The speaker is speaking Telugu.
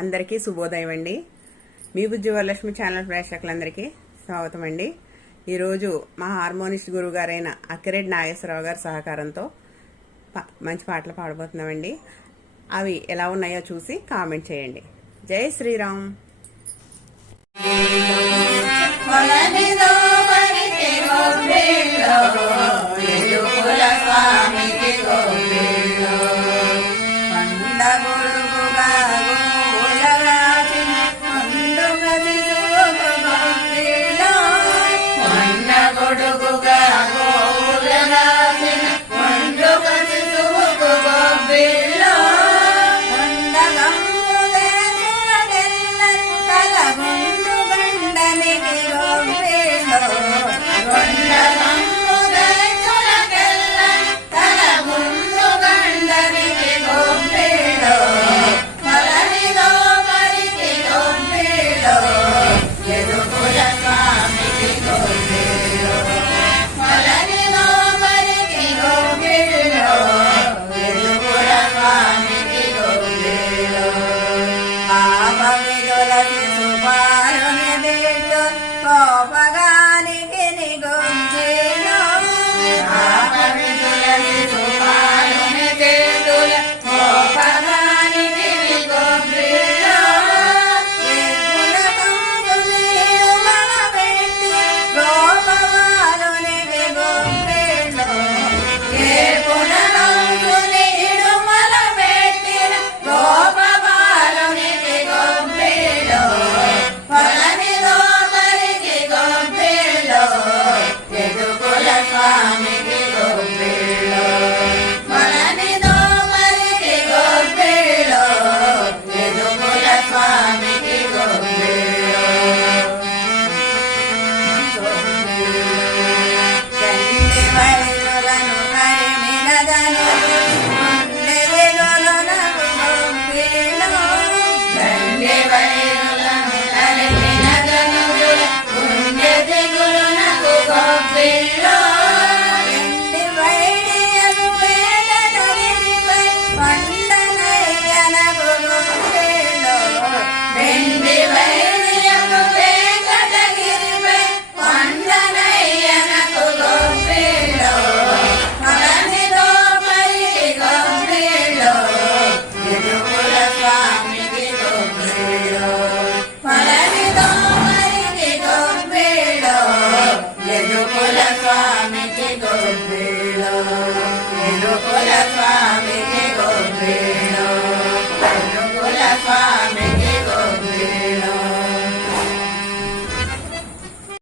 అందరికీ శుభోదయం అండి. మీ బుజ్జి వరలక్ష్మి ఛానల్ ప్రేక్షకులందరికీ స్వాగతం అండి ఈరోజు మా హార్మోనిస్ట్ గురువు గారైన అక్కిరెడ్డి నాగేశ్వరరావు గారి సహకారంతో మంచి పాటలు పాడబోతున్నామండి. అవి ఎలా ఉన్నాయో చూసి కామెంట్ చేయండి. జై Sriram. Radha Convelo, no con la fama me.